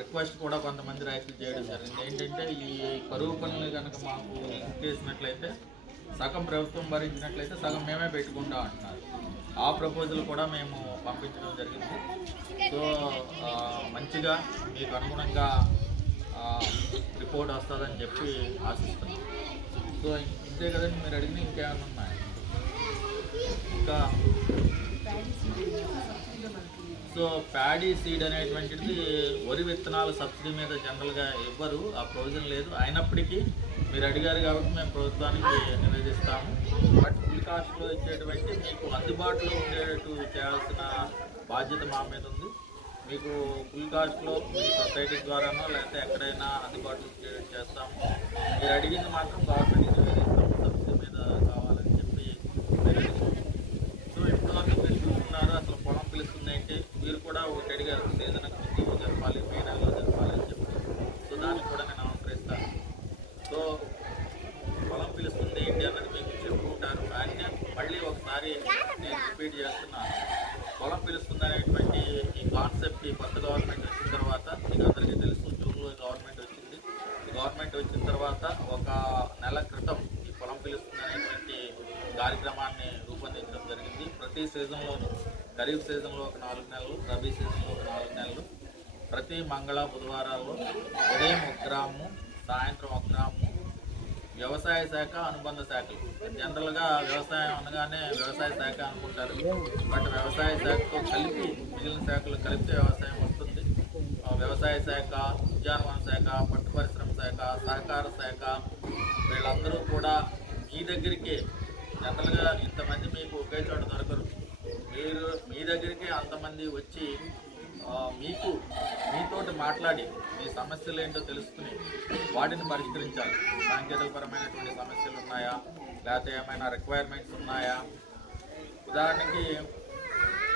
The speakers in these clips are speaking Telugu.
రిక్వెస్ట్ కూడా కొంతమంది రైతులు చేయడం జరిగింది. ఏంటంటే ఈ కరువు పనులు కనుక మాకు చేసినట్లయితే సగం ప్రభుత్వం భరించినట్లయితే సగం మేమే పెట్టుకుంటాం అంటున్నారు. ఆ ప్రపోజల్ కూడా మేము పంపించడం జరిగింది. సో మంచిగా మీకు అనుగుణంగా రిపోర్ట్ వస్తుందని చెప్పి ఆశిస్తున్నాం. సో ఇంతే కదండి, మీరు అడిగిన ఇంకేమైనా ఉన్నాయి? ఇంకా సో ప్యాడీ సీడ్ అనేటువంటిది వరి విత్తనాలు సబ్సిడీ మీద జనరల్గా ఇవ్వరు, ఆ ప్రొవిజన్ లేదు. అయినప్పటికీ మీరు అడిగారు కాబట్టి మేము ప్రభుత్వానికి నివేదిస్తాము. బట్ ఫుల్ కాస్ట్లో ఇచ్చేటువంటి మీకు అందుబాటులో ఉండేటట్టు చేయాల్సిన బాధ్యత మా మీద ఉంది. మీకు ఫుల్ కాస్ట్లో మీ సొసైటీ ద్వారానో లేకపోతే ఎక్కడైనా అందుబాటులో ఇచ్చేటట్టు చేస్తాము. మీరు అడిగింది మాత్రం గవర్నమెంట్కి నివేదిస్తాము, సబ్సిడీ మీద కావాలని చెప్పి మీరు అడిగారు. సో ఇంతవరకు మీరు చూస్తున్నారు, అసలు పొలం పిలుస్తుంది ఏంటి, మీరు కూడా ఒకటి అడిగారు, సీజన్ ముందు జరపాలి, మే నెలలో జరపాలి అని చెప్పి. సో దానికి కూడా నేను ఆమోదిస్తాను. సో పొలం పిలుస్తుంది ఏంటి అన్నది మీకు చెప్పుకుంటారు. కానీ మళ్ళీ ఒకసారి నేను రిపీట్ చేస్తున్నాను, పొలం పిలుస్తుంది అనేటువంటి ఈ కాన్సెప్ట్ ఈ కొత్త గవర్నమెంట్ వచ్చిన తర్వాత మీకు అందరికీ తెలుసు, జూన్లో గవర్నమెంట్ వచ్చింది. ఈ గవర్నమెంట్ వచ్చిన తర్వాత ఒక నెల క్రితం ఈ పొలం పిలుస్తుంది అనేటువంటి కార్యక్రమాన్ని రూపొందించడం జరిగింది. ప్రతి సీజన్లోనూ ఖరీఫ్ సీజన్లో ఒక 4 నెలలు, రబీ సీజన్లో ఒక 4 నెలలు, ప్రతి మంగళ బుధవారాల్లో ఉదయం 1 గ్రాము, సాయంత్రం 1 గ్రాము వ్యవసాయ శాఖ అనుబంధ శాఖలు. జనరల్గా వ్యవసాయం అనగానే వ్యవసాయ శాఖ అనుకుంటారు, బట్ వ్యవసాయ శాఖతో కలిపి మిగిలిన శాఖలు కలిపితే వ్యవసాయం వస్తుంది. వ్యవసాయ శాఖ, ఉద్యానవన శాఖ, పట్టు పరిశ్రమ శాఖ, సహకార శాఖ వీళ్ళందరూ కూడా మీ దగ్గరికే, జనరల్గా ఇంతమంది మీకు ఒకే చోట దొరకరు, మీరు మీ దగ్గరికి అంతమంది వచ్చి మీతోటి మాట్లాడి మీ సమస్యలు ఏంటో తెలుసుకుని వాటిని పరిష్కరించాలి. సాంకేతికపరమైనటువంటి సమస్యలు ఉన్నాయా, లేకపోతే ఏమైనా రిక్వైర్మెంట్స్ ఉన్నాయా? ఉదాహరణకి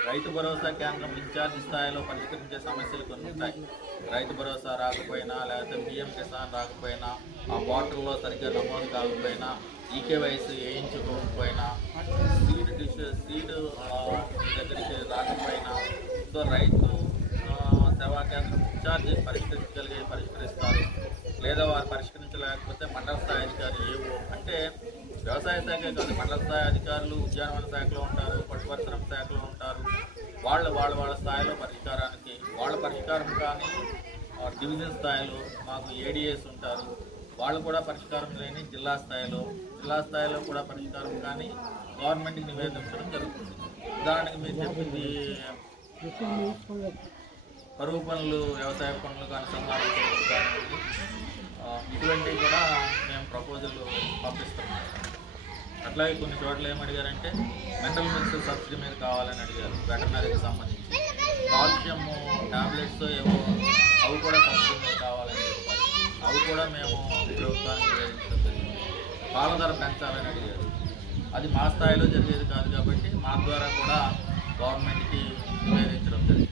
రైతు భరోసా కేంద్రం ఇన్ఛార్జ్ స్థాయిలో పరిష్కరించే సమస్యలు కొన్ని ఉంటాయి. రైతు భరోసా రాకపోయినా, లేకపోతే పిఎం కిసాన్ రాకపోయినా, ఆ పోర్టల్లో సరిగ్గా నమోదు కాకపోయినా, ఈకేవైసీ వేయించుకోకపోయినా, సీడ్ దగ్గరికి రాకపోయినా, సో రైతు సేవా కేంద్రం ఇన్ఛార్జ్ పరిష్కరిస్తారు. లేదా వారు పరిష్కరించలేకపోతే మండల స్థాయి అధికారి ఏవో, అంటే వ్యవసాయ శాఖ కాదు, మండల స్థాయి అధికారులు ఉద్యానవన శాఖలో ఉంటారు, పట్టు పరిశ్రమ శాఖలో ఉంటారు. వాళ్ళ స్థాయిలో పరిష్కారం కానీ డివిజన్ స్థాయిలో మాకు ఏడిఎస్ ఉంటారు, వాళ్ళు కూడా పరిష్కారం లేని జిల్లా స్థాయిలో కూడా పరిష్కారం కానీ గవర్నమెంట్కి నివేదించడం జరుగుతుంది. ఉదాహరణకి మీరు చెప్పింది కరువు పనులు, వ్యవసాయ పనులకు అనుసంధానం చేయడం కానివ్వండి, ఇటువంటివి కూడా మేము ప్రపోజల్ పంపిస్తున్నాం. అట్లాగే కొన్ని చోట్ల ఏమడిగారంటే మెంటల్ మిక్సర్ సబ్సిడీ మీద కావాలని అడిగారు, వెటర్నరీకి సంబంధించి. కాల్షియం టాబ్లెట్స్ ఏవో అవి కూడా సబ్సిడీ మీద కావాలని చెప్పారు, అవి కూడా మేము ప్రభుత్వానికి నివేదించడం జరిగింది. పాల ధర పెంచాలని అడిగారు, అది మా స్థాయిలో జరిగేది కాదు కాబట్టి మా ద్వారా కూడా గవర్నమెంట్కి నివేదించడం జరిగింది.